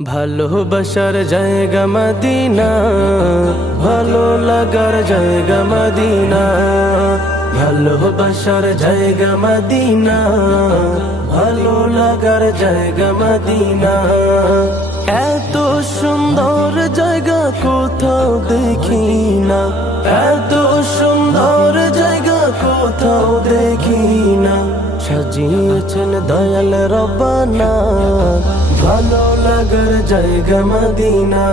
ভালোবাসার জায়গা মদিনা, ভালো লাগার জায়গা মদিনা। ভালোবাসার জায়গা মদিনা, ভালো লাগার জায়গা মদিনা। এত সুন্দর জায়গা কোথাও দেখি না, এত সুন্দর জায়গা কোথাও দেখি না। সাজিয়েছেন দয়াল রব্বানা, ভালো লাগার জায়গা মদিনা।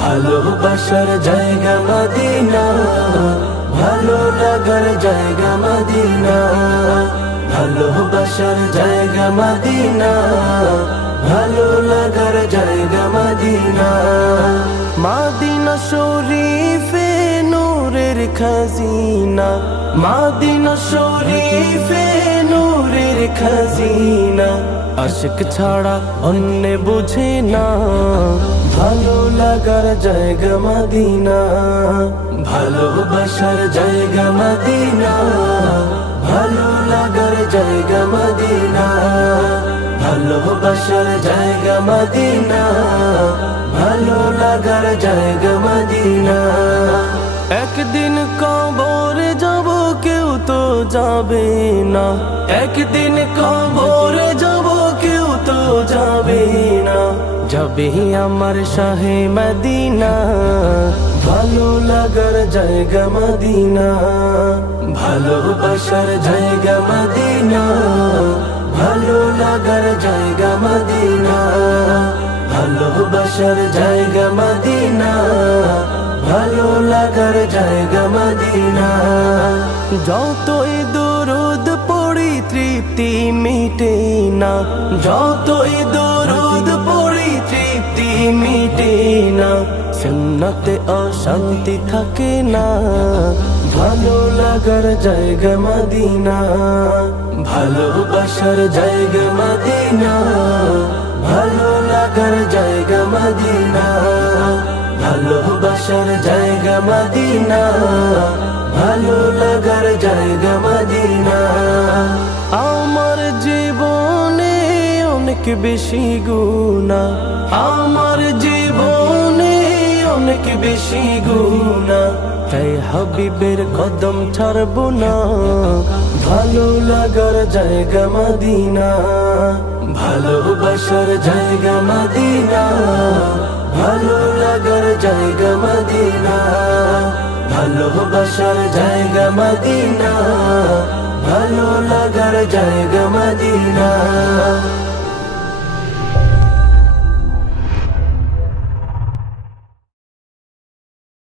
ভালোবাসার জায়গা মদিনা, ভালো লাগার জায়গা মদিনা। ভালোবাসার জায়গা মদিনা, ভালো লাগার জায়গা মদিনা। মদিনা শরীফে নূরের খাজিনা, মদিনা শরীফে নূরের খাজিনা। আশিক ছাড়া অন্য বুঝে না, ভালো লাগার জায়গা মদিনা। ভালোবাসার জায়গা মদিনা, ভালো লাগার জায়গা মদিনা। ভালোবাসার জায়গা মদিনা, ভালো লাগার জায়গা মদিনা। একদিন কবর যাব কেউ তো যাবে না, একদিন কবর যাব কেউ তো যাবে না। যাবে আমার শাহে মদিনা, ভালো লাগার জায়গা মদিনা। ভালোবাসার জায়গা মদিনা, ভালো লাগার জায়গা মদিনা। ভালোবাসার জায়গা মদিনা, ভালো লাগার জায়গা মদিনা। যতই দরুদ পড়ি তৃপ্তি মিটে না, যতই দরুদ পড়ি তৃপ্তি মিটে না। সুন্নতে অশান্তি থাকে না, ভালো লাগার জায়গা মদিনা। ভালোবাসার জায়গা মদিনা, ভালো লাগার জায়গা মদিনা। ভালোবাসার জায়গা মদিনা, ভালো লাগার জায়গা মদিনা। আমার জীবনে অনেক বেশি গুনাহ, আমার জীবনে অনেক বেশি গুনাহ। তাই হাবিবের কদম ছাড়ব না, ভালো লাগার জায়গা মদিনা। ভালোবাসার জায়গা মদিনা, ভালো লাগার জায়গা মদিনা। ভালোবাসার জায়গা মদিনা, ভালো লাগার জায়গা মদিনা।